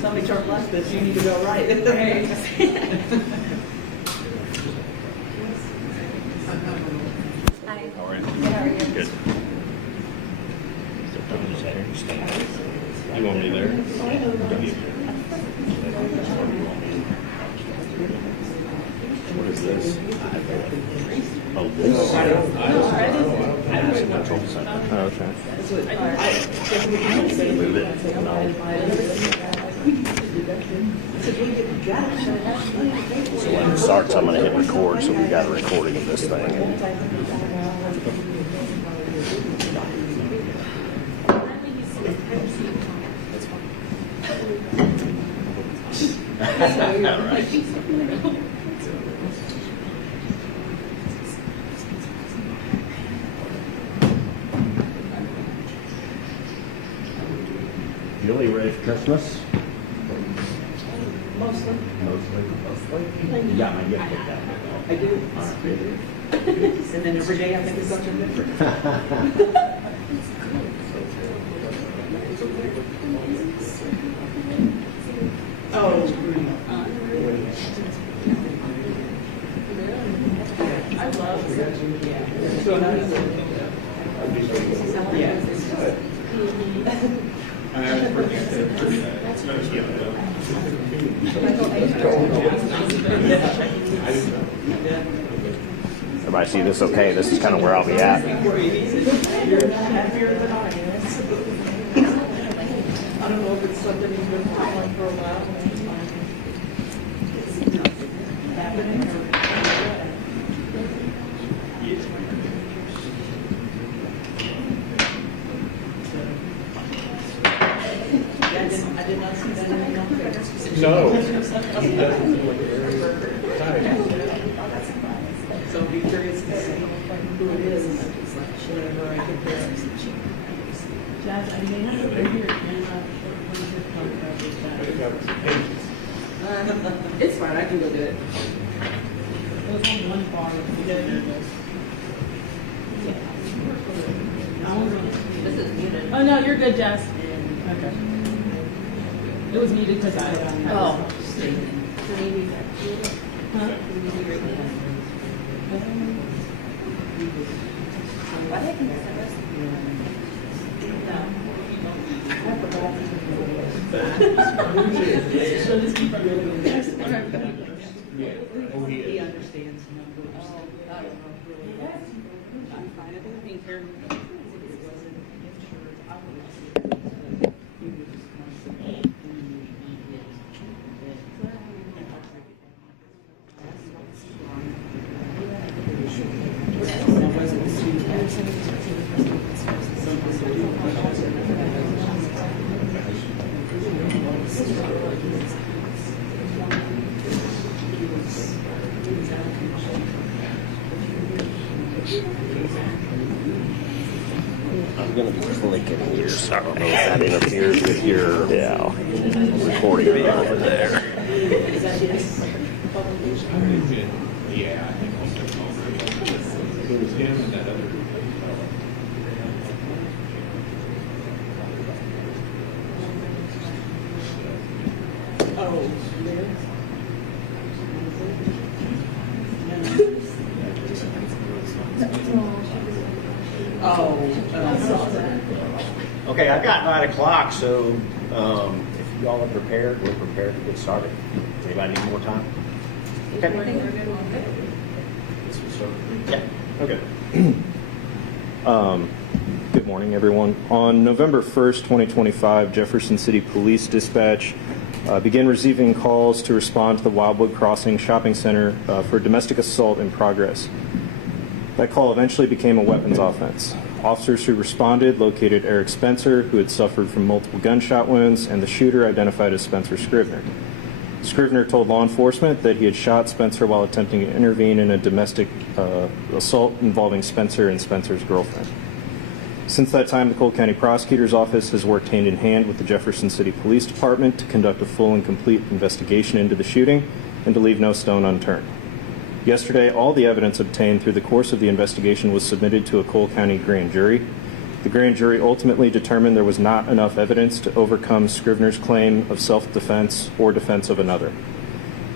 Somebody turned left, but you need to go right. Hi. How are you? Good, how are you? Good. You want me there? What is this? Oh, this? Oh, okay. Move it. No. So when it starts, I'm going to hit record, so we got a recording of this thing. All right. Julie, ready for Christmas? Mostly. Mostly. You got my gift with that. I do. All right, good. And then every day I think it's something different. Oh. I love it. Yeah. So nice. Yeah. Everybody see this okay? This is kind of where I'll be at. You're happier than I am. I don't know if it's something you've been following for a while. Happening or... I did not see that in the No. So be curious to see who it is. Whenever I compare it. Jazz, I may not have been here. It's fine, I can go do it. There's only one bar. This is muted. Oh, no, you're good, Jess. Okay. It was muted because I... Oh. Huh? Why did I think this? So just keep it really good. He understands numbers. I'm fine. I think I'm being careful. I'm going to be clicking here, so I don't know if that interferes with your recording over there. Yeah, I think it was him and that other. Oh, there. Okay, I've got 9 o'clock, so if you all are prepared, we're prepared to get started. Anybody need more time? Okay. Yeah. Okay. Good morning, everyone. On November 1st, 2025, Jefferson City Police Dispatch began receiving calls to respond to the Wildwood Crossing Shopping Center for domestic assault in progress. That call eventually became a weapons offense. Officers who responded located Erik Spencer, who had suffered from multiple gunshot wounds, and the shooter identified as Spencer Scrivener. Scrivener told law enforcement that he had shot Spencer while attempting to intervene in a domestic assault involving Spencer and Spencer's girlfriend. Since that time, the Cole County Prosecutor's Office has worked hand in hand with the Jefferson City Police Department to conduct a full and complete investigation into the shooting and to leave no stone unturned. Yesterday, all the evidence obtained through the course of the investigation was submitted to a Cole County grand jury. The grand jury ultimately determined there was not enough evidence to overcome Scrivener's claim of self-defense or defense of another.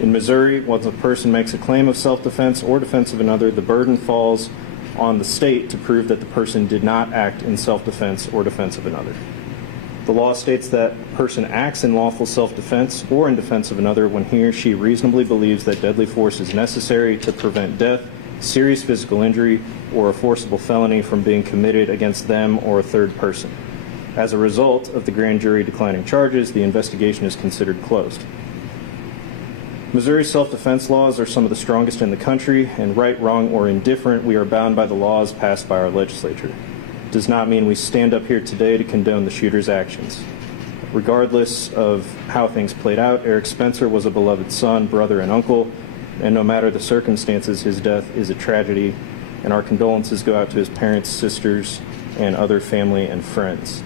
In Missouri, once a person makes a claim of self-defense or defense of another, the burden falls on the state to prove that the person did not act in self-defense or defense of another. The law states that a person acts in lawful self-defense or in defense of another when he or she reasonably believes that deadly force is necessary to prevent death, serious physical injury, or a forcible felony from being committed against them or a third person. As a result of the grand jury declining charges, the investigation is considered closed. Missouri self-defense laws are some of the strongest in the country, and right, wrong, or indifferent, we are bound by the laws passed by our legislature. It does not mean we stand up here today to condone the shooter's actions. Regardless of how things played out, Erik Spencer was a beloved son, brother, and uncle, and no matter the circumstances, his death is a tragedy, and our condolences go out to his parents, sisters, and other family and friends.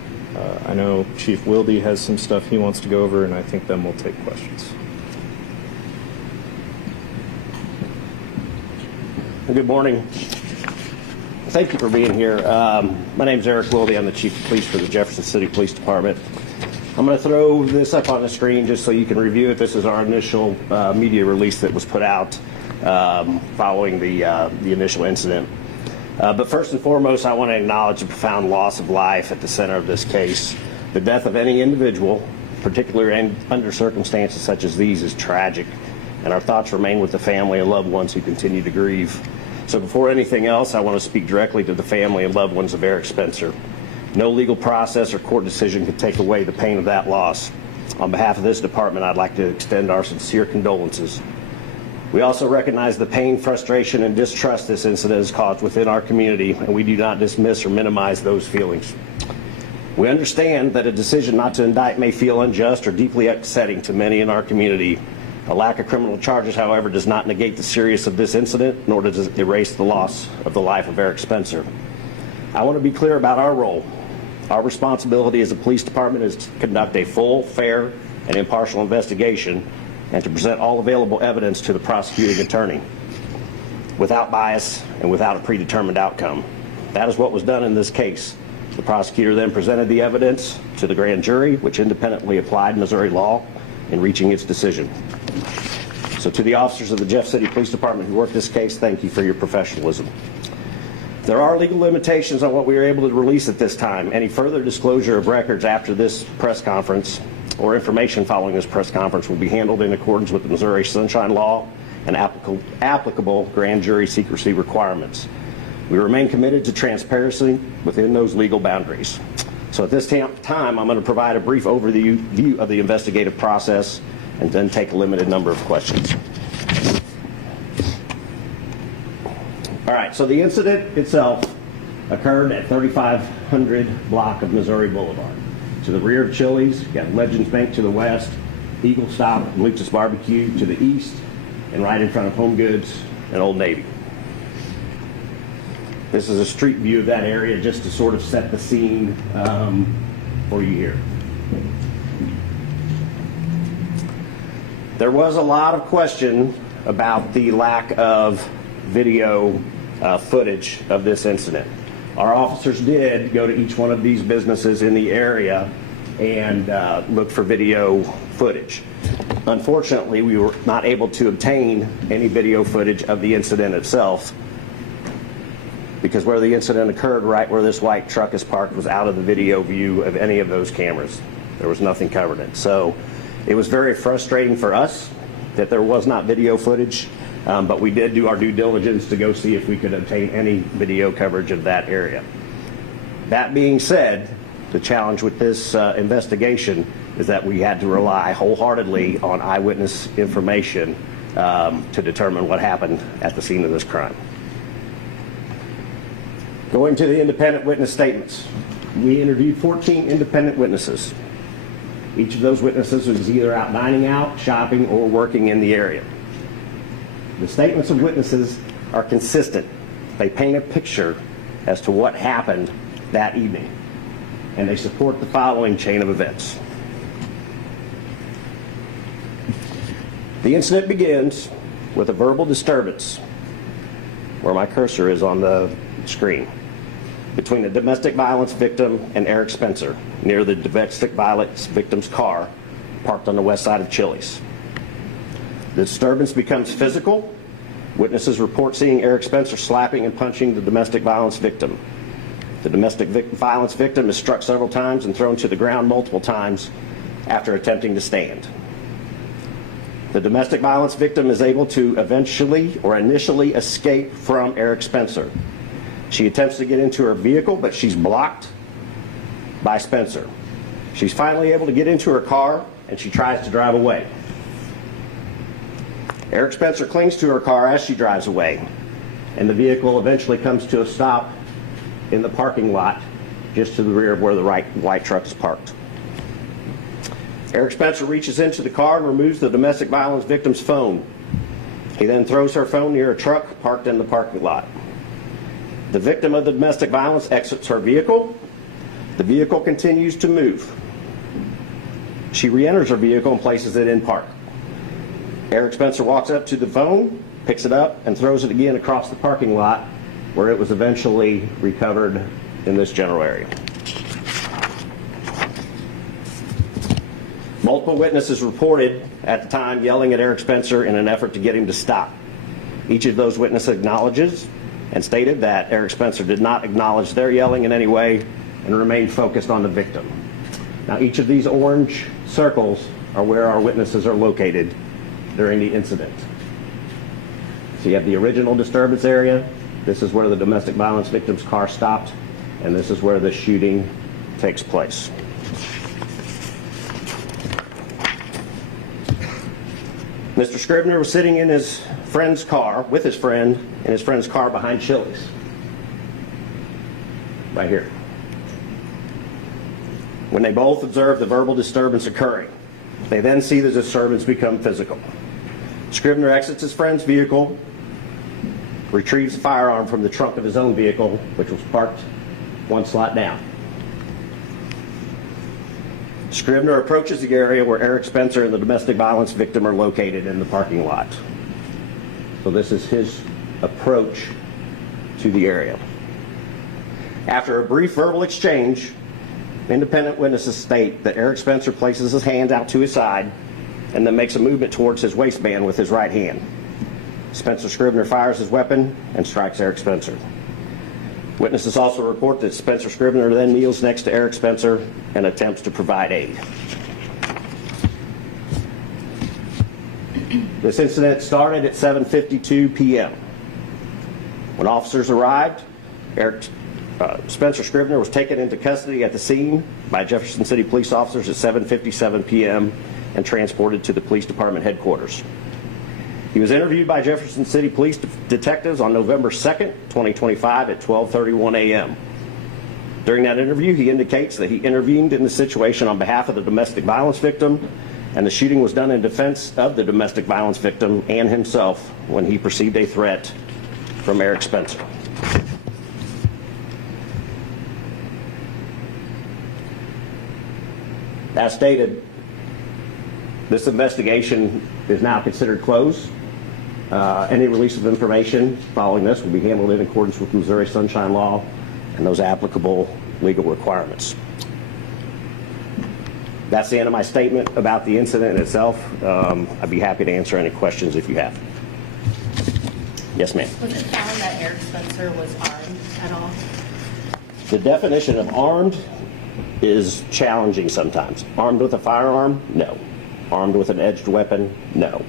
I know Chief Wilde has some stuff he wants to go over, and I think then we'll take questions. Good morning. Thank you for being here. My name is Erik Wilde. I'm the Chief of Police for the Jefferson City Police Department. I'm going to throw this up on the screen just so you can review it. This is our initial media release that was put out following the initial incident. But first and foremost, I want to acknowledge the profound loss of life at the center of this case. The death of any individual, particularly under circumstances such as these, is tragic, and our thoughts remain with the family and loved ones who continue to grieve. So before anything else, I want to speak directly to the family and loved ones of Erik Spencer. No legal process or court decision can take away the pain of that loss. On behalf of this department, I'd like to extend our sincere condolences. We also recognize the pain, frustration, and distrust this incident has caused within our community, and we do not dismiss or minimize those feelings. We understand that a decision not to indict may feel unjust or deeply upsetting to many in our community. A lack of criminal charges, however, does not negate the seriousness of this incident, nor does it erase the loss of the life of Erik Spencer. I want to be clear about our role. Our responsibility as a police department is to conduct a full, fair, and impartial investigation and to present all available evidence to the prosecuting attorney without bias and without a predetermined outcome. That is what was done in this case. The prosecutor then presented the evidence to the grand jury, which independently applied Missouri law in reaching its decision. So to the officers of the Jeff City Police Department who worked this case, thank you for your professionalism. There are legal limitations on what we are able to release at this time. Any further disclosure of records after this press conference or information following this press conference will be handled in accordance with the Missouri Sunshine Law and applicable grand jury secrecy requirements. We remain committed to transparency within those legal boundaries. So at this time, I'm going to provide a brief overview of the investigative process and then take a limited number of questions. All right, so the incident itself occurred at 3500 block of Missouri Boulevard. To the rear of Chili's, you got Legends Bank to the west, Eagle Stop and Lucha's Barbecue to the east, and right in front of Home Goods and Old Navy. This is a street view of that area just to sort of set the scene for you here. There was a lot of question about the lack of video footage of this incident. Our officers did go to each one of these businesses in the area and look for video footage. Unfortunately, we were not able to obtain any video footage of the incident itself because where the incident occurred, right where this white truck is parked, was out of the video view of any of those cameras. There was nothing covering it. So it was very frustrating for us that there was not video footage, but we did do our due diligence to go see if we could obtain any video coverage of that area. That being said, The challenge with this investigation is that we had to rely wholeheartedly on eyewitness information to determine what happened at the scene of this crime. Going to the independent witness statements. We interviewed 14 independent witnesses. Each of those witnesses was either out dining out, shopping, or working in the area. The statements of witnesses are consistent. They paint a picture as to what happened that evening, and they support the following chain of events. The incident begins with a verbal disturbance, where my cursor is on the screen, between a domestic violence victim and Erik Spencer near the domestic violence victim's car parked on the west side of Chili's. The disturbance becomes physical. Witnesses report seeing Erik Spencer slapping and punching the domestic violence victim. The domestic violence victim is struck several times and thrown to the ground multiple times after attempting to stand. The domestic violence victim is able to eventually or initially escape from Erik Spencer. She attempts to get into her vehicle, but she's blocked by Spencer. She's finally able to get into her car, and she tries to drive away. Erik Spencer clings to her car as she drives away, and the vehicle eventually comes to a stop in the parking lot just to the rear of where the white truck is parked. Erik Spencer reaches into the car and removes the domestic violence victim's phone. He then throws her phone near a truck parked in the parking lot. The victim of the domestic violence exits her vehicle. The vehicle continues to move. She re-enters her vehicle and places it in park. Erik Spencer walks up to the phone, picks it up, and throws it again across the parking lot, where it was eventually recovered in this general area. Multiple witnesses reported at the time yelling at Erik Spencer in an effort to get him to stop. Each of those witnesses acknowledges and stated that Erik Spencer did not acknowledge their yelling in any way and remained focused on the victim. Now, each of these orange circles are where our witnesses are located during the incident. So you have the original disturbance area. This is where the domestic violence victim's car stopped, and this is where the shooting takes place. Mr. Scribner was sitting in his friend's car, with his friend, in his friend's car behind Chili's. Right here. When they both observe the verbal disturbance occurring, they then see the disturbance become physical. Scribner exits his friend's vehicle, retrieves a firearm from the trunk of his own vehicle, which was parked one slot down. Scribner approaches the area where Erik Spencer and the domestic violence victim are located in the parking lot. So this is his approach to the area. After a brief verbal exchange, independent witnesses state that Erik Spencer places his hand out to his side and then makes a movement towards his waistband with his right hand. Spencer Scribner fires his weapon and strikes Erik Spencer. Witnesses also report that Spencer Scribner then kneels next to Erik Spencer and attempts to provide aid. This incident started at 7:52 p.m. When officers arrived, Spencer Scribner was taken into custody at the scene by Jefferson City police officers at 7:57 p.m. and transported to the police department headquarters. He was interviewed by Jefferson City police detectives on November 2nd, 2025 at 12:31 a.m. During that interview, he indicates that he intervened in the situation on behalf of the domestic violence victim, and the shooting was done in defense of the domestic violence victim and himself when he perceived a threat from Erik Spencer. As stated, this investigation is now considered closed. Any release of information following this will be handled in accordance with Missouri Sunshine Law and those applicable legal requirements. That's the end of my statement about the incident itself. I'd be happy to answer any questions if you have. Yes, ma'am. Was it found that Erik Spencer was armed at all? The definition of armed is challenging sometimes. Armed with a firearm? No. Armed with an edged weapon? No.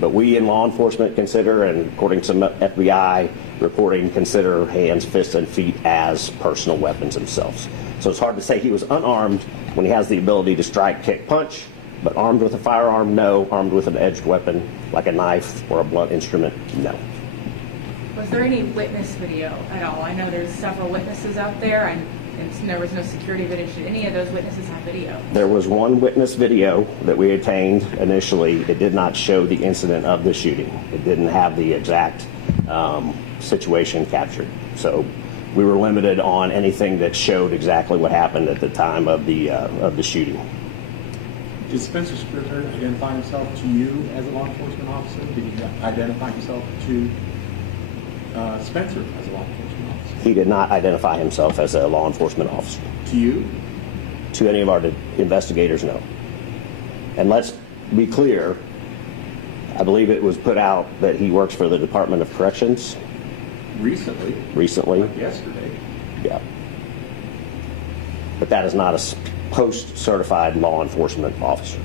But we in law enforcement consider, and according to some FBI reporting, consider hands, fists, and feet as personal weapons themselves. So it's hard to say he was unarmed when he has the ability to strike, kick, punch, but armed with a firearm, no. Armed with an edged weapon, like a knife or a blunt instrument, no. Was there any witness video at all? I know there's several witnesses out there, and there was no security video. Should any of those witnesses have video? There was one witness video that we obtained initially. It did not show the incident of the shooting. It didn't have the exact situation captured. So we were limited on anything that showed exactly what happened at the time of the shooting. Did Spencer Scrivener identify himself to you as a law enforcement officer? Did he identify himself to Spencer as a law enforcement officer? He did not identify himself as a law enforcement officer. To you? To any of our investigators, no. And let's be clear, I believe it was put out that he works for the Department of Corrections recently. Like yesterday. Yeah. But that is not a post-certified law enforcement officer.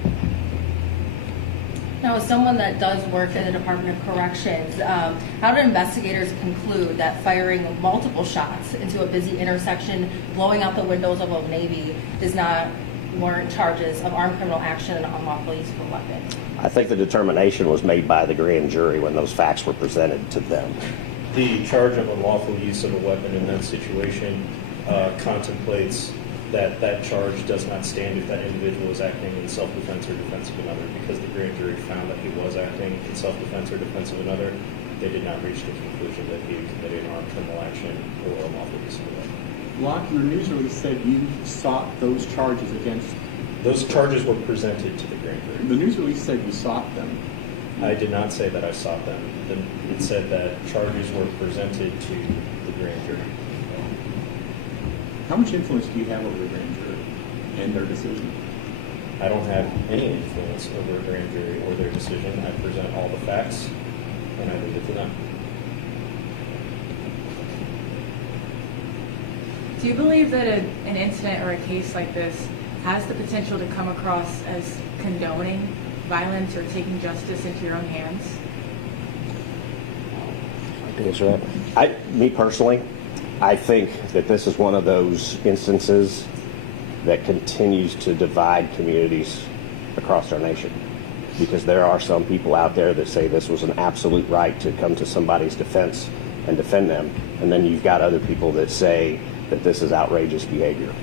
Now, as someone that does work in the Department of Corrections, how do investigators conclude that firing multiple shots into a busy intersection, blowing out the windows of Old Navy, does not warrant charges of armed criminal action and unlawful use of a weapon? I think the determination was made by the grand jury when those facts were presented to them. The charge of unlawful use of a weapon in that situation contemplates that that charge does not stand if that individual is acting in self-defense or defense of another. Because the grand jury found that he was acting in self-defense or defense of another, they did not reach the conclusion that he committed an armed criminal action or unlawful use of a weapon. Locke, your news release said you sought those charges against... Those charges were presented to the grand jury. The news release said you sought them. I did not say that I sought them. It said that charges were presented to the grand jury. How much influence do you have over the grand jury and their decision? I don't have any influence over a grand jury or their decision. I present all the facts, and I leave it to them. Do you believe that an incident or a case like this has the potential to come across as condoning violence or taking justice into your own hands? To answer that, me personally, I think that this is one of those instances that continues to divide communities across our nation. Because there are some people out there that say this was an absolute right to come to somebody's defense and defend them. And then you've got other people that say that this is outrageous behavior.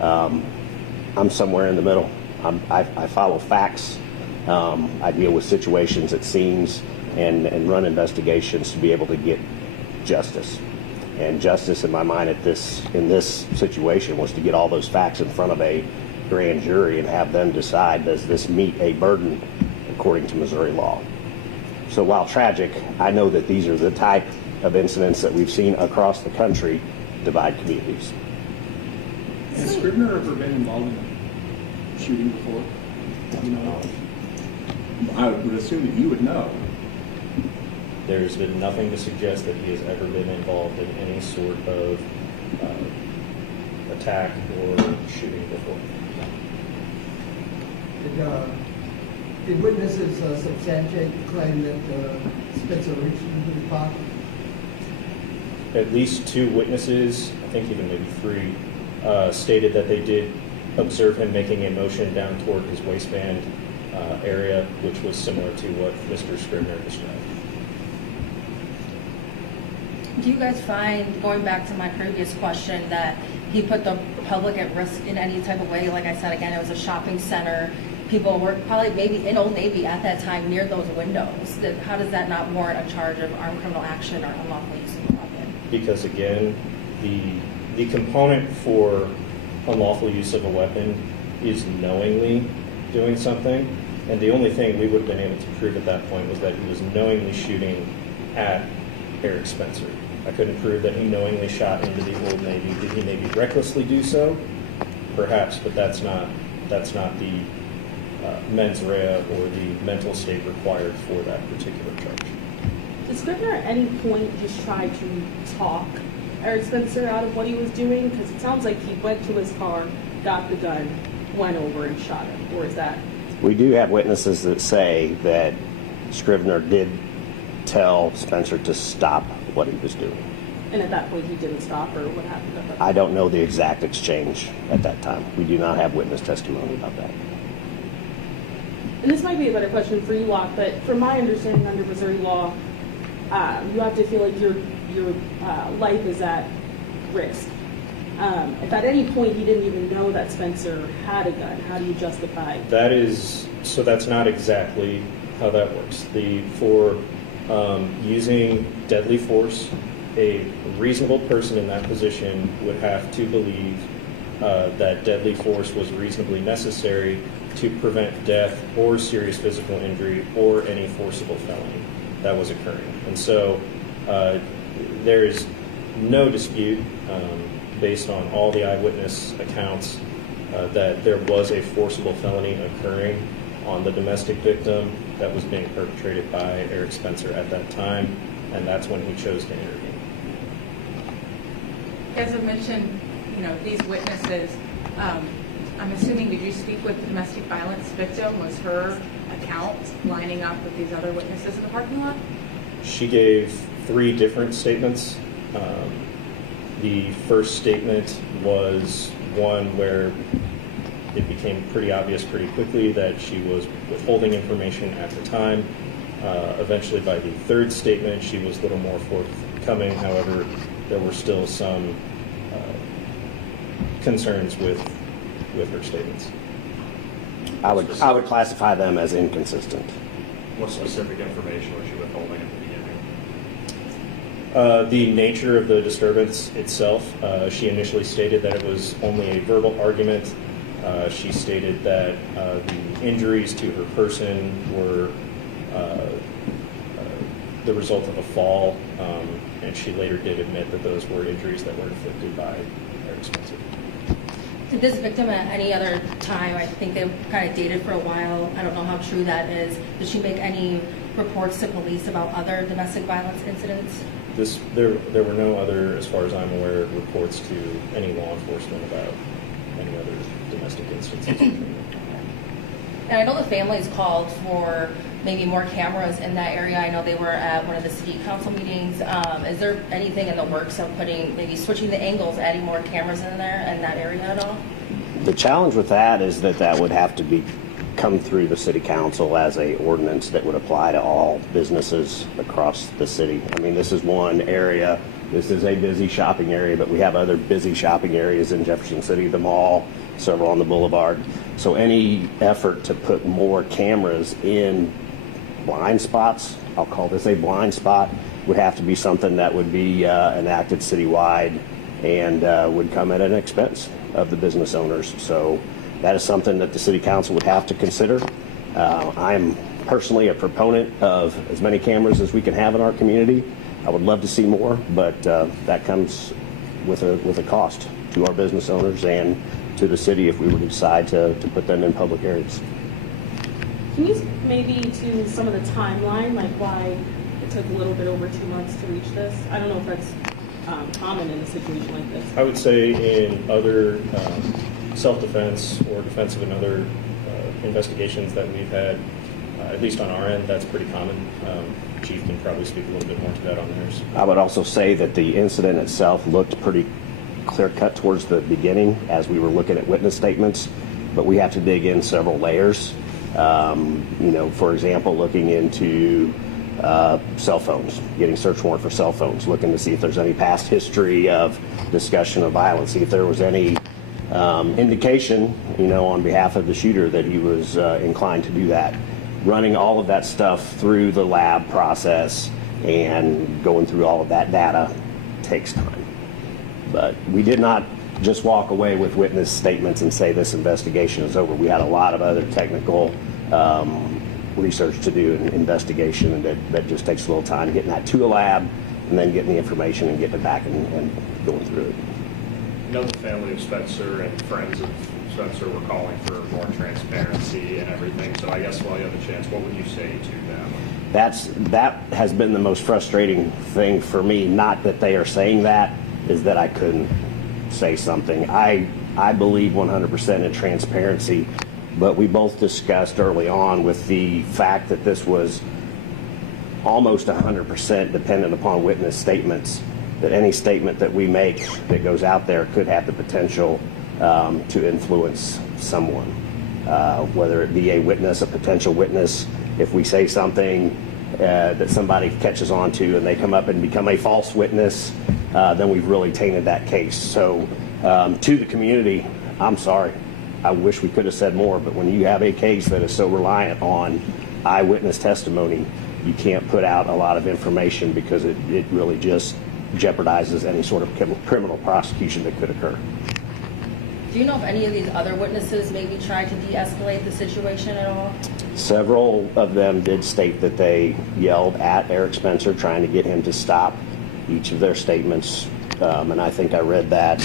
I'm somewhere in the middle. I follow facts. I deal with situations at scenes and run investigations to be able to get justice. And justice, in my mind, in this situation, was to get all those facts in front of a grand jury and have them decide, does this meet a burden according to Missouri law? So while tragic, I know that these are the type of incidents that we've seen across the country divide communities. Has Scrivener ever been involved in a shooting before? You know, I would assume that you would know. There's been nothing to suggest that he has ever been involved in any sort of attack or shooting before. Did witnesses substantiate the claim that Spencer reached into his pocket? At least 2 witnesses, I think even maybe 3, stated that they did observe him making a motion down toward his waistband area, which was similar to what Mr. Scrivener described. Do you guys find, going back to my previous question, that he put the public at risk in any type of way? Like I said, again, it was a shopping center. People were probably maybe in Old Navy at that time near those windows. How does that not warrant a charge of armed criminal action or unlawful use of a weapon? Because again, the component for unlawful use of a weapon is knowingly doing something, and the only thing we would have been able to prove at that point was that he was knowingly shooting at Erik Spencer. I couldn't prove that he knowingly shot into the Old Navy. Did he maybe recklessly do so? Perhaps, but that's not the mens rea or the mental state required for that particular charge. Did Scrivener at any point just try to talk Erik Spencer out of what he was doing? Because it sounds like he went to his car, got the gun, went over and shot him. Or is that... We do have witnesses that say that Scrivener did tell Spencer to stop what he was doing. And at that point, he didn't stop, or what happened at that point? I don't know the exact exchange at that time. We do not have witness testimony about that. And this might be a better question for you, Locke, but from my understanding under Missouri law, you have to feel like your life is at risk. If at any point he didn't even know that Spencer had a gun, how do you justify? So that's not exactly how that works. For using deadly force, a reasonable person in that position would have to believe that deadly force was reasonably necessary to prevent death or serious physical injury or any forcible felony that was occurring. And so there is no dispute based on all the eyewitness accounts that there was a forcible felony occurring on the domestic victim that was being perpetrated by Erik Spencer at that time, and that's when he chose to intervene. You guys have mentioned, these witnesses. I'm assuming, did you speak with the domestic violence victim? Was her account lining up with these other witnesses in the parking lot? She gave 3 different statements. The first statement was one where it became pretty obvious pretty quickly that she was withholding information at the time. Eventually, by the third statement, she was a little more forthcoming. However, there were still some concerns with her statements. I would classify them as inconsistent. What specific information was she withholding at the beginning? The nature of the disturbance itself. She initially stated that it was only a verbal argument. She stated that the injuries to her person were the result of a fall, and she later did admit that those were injuries that were inflicted by Erik Spencer. Did this victim at any other time, I think they kind of dated for a while, I don't know how true that is, did she make any reports to police about other domestic violence incidents? There were no other, as far as I'm aware, reports to any law enforcement about any other domestic instances. And I know the families called for maybe more cameras in that area. I know they were at one of the city council meetings. Is there anything in the works of maybe switching the angles, adding more cameras in that area at all? The challenge with that is that would have to come through the city council as a ordinance that would apply to all businesses across the city. I mean, this is one area. This is a busy shopping area, but we have other busy shopping areas in Jefferson City, the mall, several on the boulevard. So any effort to put more cameras in blind spots, I'll call this a blind spot, would have to be something that would be enacted citywide and would come at an expense of the business owners. So that is something that the city council would have to consider. I'm personally a proponent of as many cameras as we can have in our community. I would love to see more, but that comes with a cost to our business owners and to the city if we were to decide to put them in public areas. Can you maybe to some of the timeline, like why it took a little bit over 2 months to reach this? I don't know if that's common in a situation like this. I would say in other self-defense or defense of another investigations that we've had, at least on our end, that's pretty common. Chief can probably speak a little bit more to that on theirs. I would also say that the incident itself looked pretty clear-cut towards the beginning as we were looking at witness statements, but we have to dig in several layers. For example, looking into cell phones, getting search warrant for cell phones, looking to see if there's any past history of discussion of violence, see if there was any indication, on behalf of the shooter that he was inclined to do that. Running all of that stuff through the lab process and going through all of that data takes time. But we did not just walk away with witness statements and say this investigation is over. We had a lot of other technical research to do and investigation, and that just takes a little time getting that to a lab and then getting the information and getting it back and going through it. I know the family of Spencer and friends of Spencer were calling for more transparency and everything, so I guess while you have a chance, what would you say to them? That has been the most frustrating thing for me, not that they are saying that, is that I couldn't say something. I believe 100% in transparency, but we both discussed early on with the fact that this was almost 100% dependent upon witness statements that any statement that we make that goes out there could have the potential to influence someone, whether it be a witness, a potential witness. If we say something that somebody catches on to and they come up and become a false witness, then we've really tainted that case. So to the community, I'm sorry. I wish we could have said more, but when you have a case that is so reliant on eyewitness testimony, you can't put out a lot of information because it really just jeopardizes any sort of criminal prosecution that could occur. Do you know if any of these other witnesses maybe tried to de-escalate the situation at all? Several of them did state that they yelled at Erik Spencer, trying to get him to stop each of their statements, and I think I read that.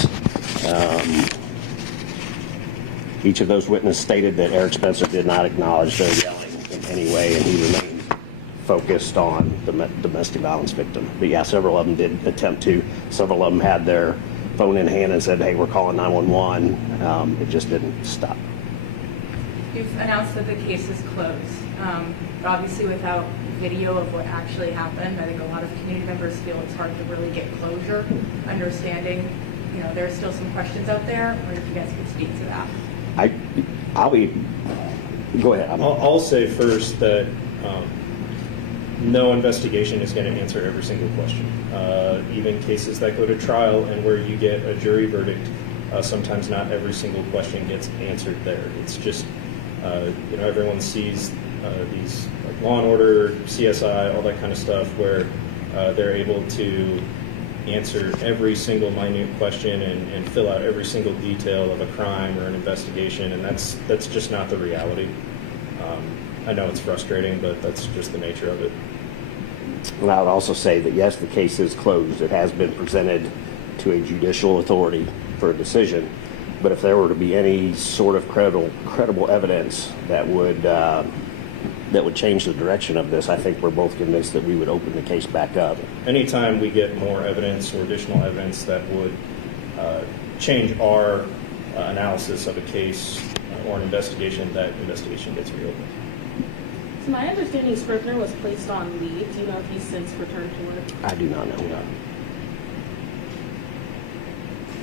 Each of those witnesses stated that Erik Spencer did not acknowledge their yelling in any way, and he remained focused on the domestic violence victim. But yeah, several of them did attempt to. Several of them had their phone in hand and said, hey, we're calling 911. It just didn't stop. You've announced that the case is closed. But obviously without video of what actually happened, I think a lot of community members feel it's hard to really get closure, understanding, there are still some questions out there. Or if you guys could speak to that. Go ahead. I'll say first that no investigation is going to answer every single question. Even cases that go to trial and where you get a jury verdict, sometimes not every single question gets answered there. It's just, everyone sees these like Law and Order, CSI, all that kind of stuff where they're able to answer every single minute question and fill out every single detail of a crime or an investigation, and that's just not the reality. I know it's frustrating, but that's just the nature of it. And I would also say that yes, the case is closed. It has been presented to a judicial authority for a decision. But if there were to be any sort of credible evidence that would change the direction of this, I think we're both convinced that we would open the case back up. Anytime we get more evidence or additional evidence that would change our analysis of a case or an investigation, that investigation gets reopened. So my understanding, Scrivener was placed on leave. Do you know if he's since returned to work? I do not know.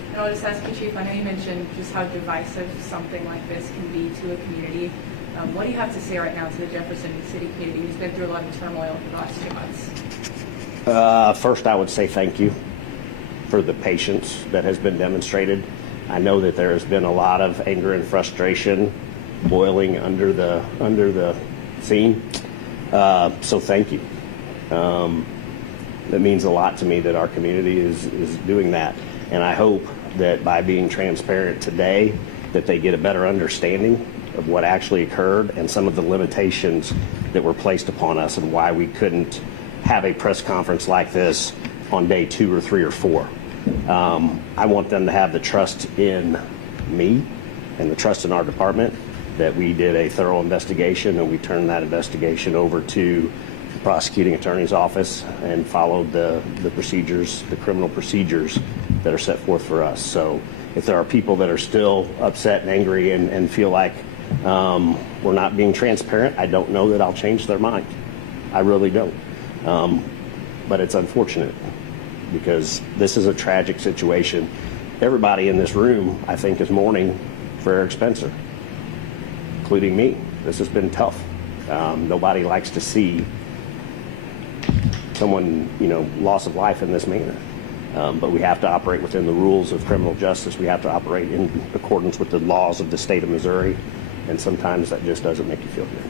And I'll just ask you, Chief, I know you mentioned just how divisive something like this can be to a community. What do you have to say right now to the Jefferson City community who's been through a lot of turmoil for the last 2 months? First, I would say thank you for the patience that has been demonstrated. I know that there has been a lot of anger and frustration boiling under the scene. So thank you. It means a lot to me that our community is doing that. And I hope that by being transparent today, that they get a better understanding of what actually occurred and some of the limitations that were placed upon us and why we couldn't have a press conference like this on day 2 or 3 or 4. I want them to have the trust in me and the trust in our department that we did a thorough investigation and we turned that investigation over to the prosecuting attorney's office and followed the procedures, the criminal procedures that are set forth for us. So if there are people that are still upset and angry and feel like we're not being transparent, I don't know that I'll change their mind. I really don't. But it's unfortunate because this is a tragic situation. Everybody in this room, I think, is mourning for Erik Spencer, including me. This has been tough. Nobody likes to see someone, loss of life in this manner. But we have to operate within the rules of criminal justice. We have to operate in accordance with the laws of the state of Missouri. And sometimes that just doesn't make you feel good.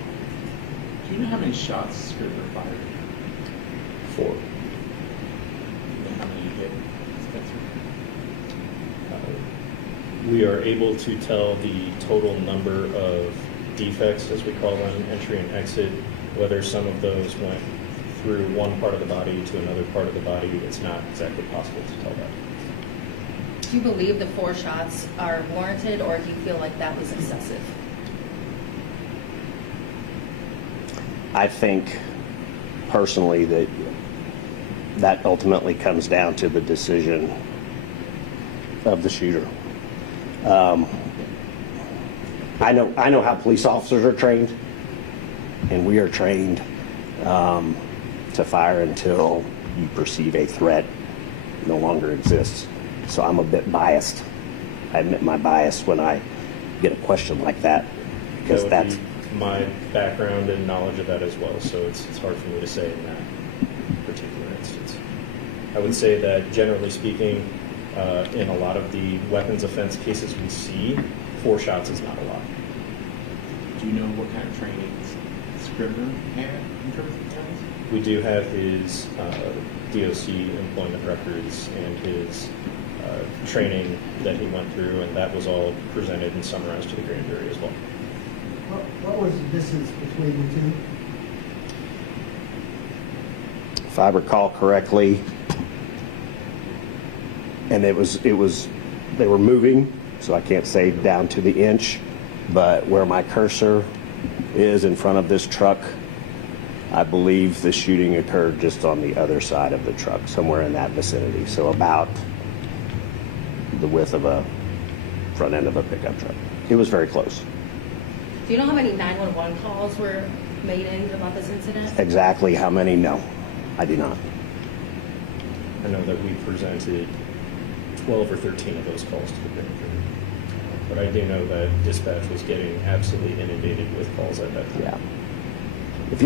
Do you know how many shots Scrivener fired? 4. Do you know how many hit Spencer? We are able to tell the total number of defects, as we call them, entry and exit, whether some of those went through one part of the body to another part of the body. It's not exactly possible to tell that. Do you believe the 4 shots are warranted, or do you feel like that was excessive? I think personally that ultimately comes down to the decision of the shooter. I know how police officers are trained, and we are trained to fire until you perceive a threat no longer exists. So I'm a bit biased. I admit my bias when I get a question like that, because That that's would be my background and knowledge of that as well, so it's hard for me to say in that particular instance. I would say that generally speaking, in a lot of the weapons offense cases we see, 4 shots is not a lot. Do you know what kind of training Scribner had in terms of guns? We do have his DOC employment records and his training that he went through, and that was all presented and summarized to the grand jury as well. What was the distance between the two? if I recall correctly, and they were moving, so I can't say down to the inch, but where my cursor is in front of this truck, I believe the shooting occurred just on the other side of the truck, somewhere in that vicinity. So about the width of a front end of a pickup truck. It was very close. Do you know how many 911 calls were made in about this incident? Exactly how many? No, I do not. I know that we presented 12 or 13 of those calls to the grand jury. But I do know that dispatch was getting absolutely inundated with calls at that time. Yeah. If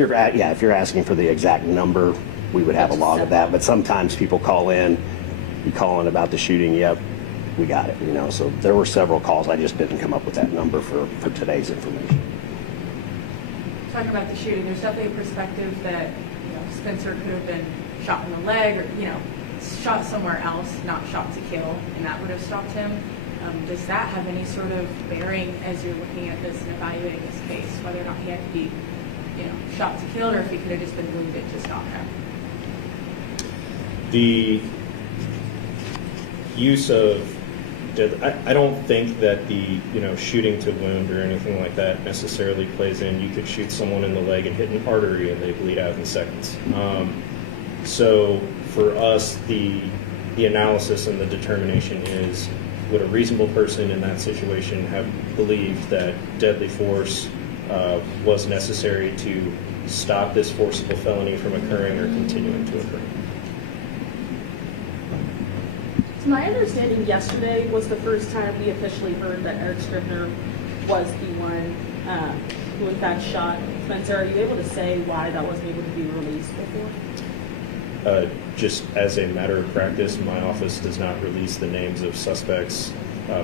you're asking for the exact number, we would have a log of that. But sometimes people call in, you call in about the shooting. Yep, we got it. So there were several calls. I just didn't come up with that number for today's information. Talking about the shooting, there's definitely a perspective that Spencer could have been shot in the leg or shot somewhere else, not shot to kill, and that would have stopped him. Does that have any sort of bearing as you're looking at this and evaluating this case, whether or not he had to be shot to kill, or if he could have just been wounded to stop him? The use of I don't think that the shooting to wound or anything like that necessarily plays in. You could shoot someone in the leg and hit an artery and they bleed out in seconds. So for us, the analysis and the determination is, would a reasonable person in that situation have believed that deadly force was necessary to stop this forcible felony from occurring or continuing to occur? So my understanding yesterday was the first time we officially heard that Erik Spencer was the one who in fact shot Spencer. Are you able to say why that wasn't able to be released before? Just as a matter of practice, my office does not release the names of suspects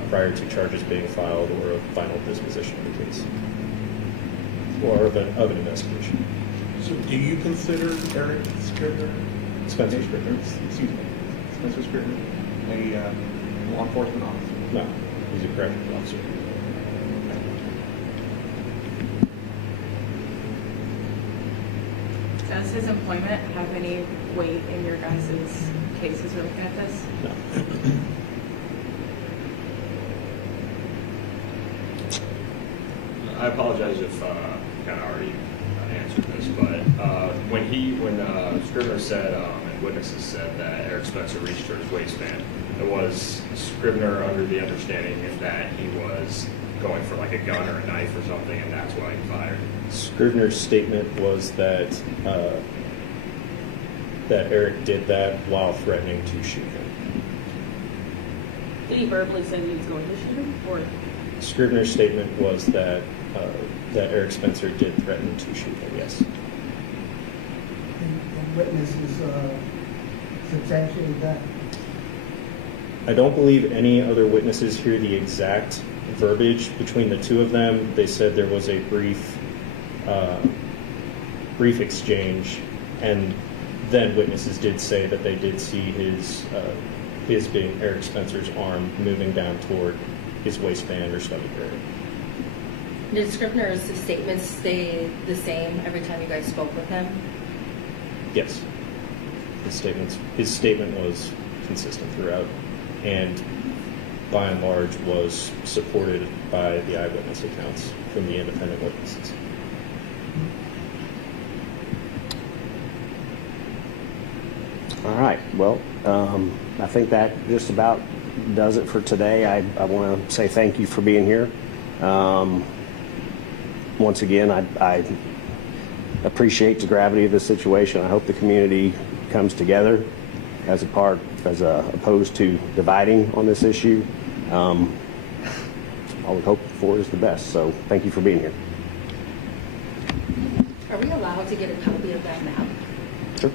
prior to charges being filed or a final disposition of the case or of an investigation. So do you consider Erik Scribner, Spencer Scribner? Excuse me, Spencer Scribner, a law enforcement officer? No, he's a correctional officer. Does his employment have any weight in your guys' cases we're looking at this? No. I apologize if kind of already answered this, but when Scribner said and witnesses said that Erik Spencer reached for his waistband, it was Scribner under the understanding that he was going for like a gun or a knife or something, and that's why he fired. Scribner's statement was that that Erik did that while threatening to shoot him. Did he verbally say that he was going to shoot him? Or Scribner's statement was that that Erik Spencer did threaten to shoot him. Yes. And witnesses substantiate that? I don't believe any other witnesses hear the exact verbiage between the two of them. They said there was a brief exchange, and then witnesses did say that they did see his being Erik Spencer's arm moving down toward his waistband or stomach area. Did Scribner's statements stay the same every time you guys spoke with him? Yes. His statement was consistent throughout, and by and large was supported by the eyewitness accounts from the independent witnesses. All right. Well, I think that just about does it for today. I want to say thank you for being here. Once again, I appreciate the gravity of the situation. I hope the community comes together as a part as opposed to dividing on this issue. All we hope for is the best. So thank you for being here. Are we allowed to get a copy of that map? Sure.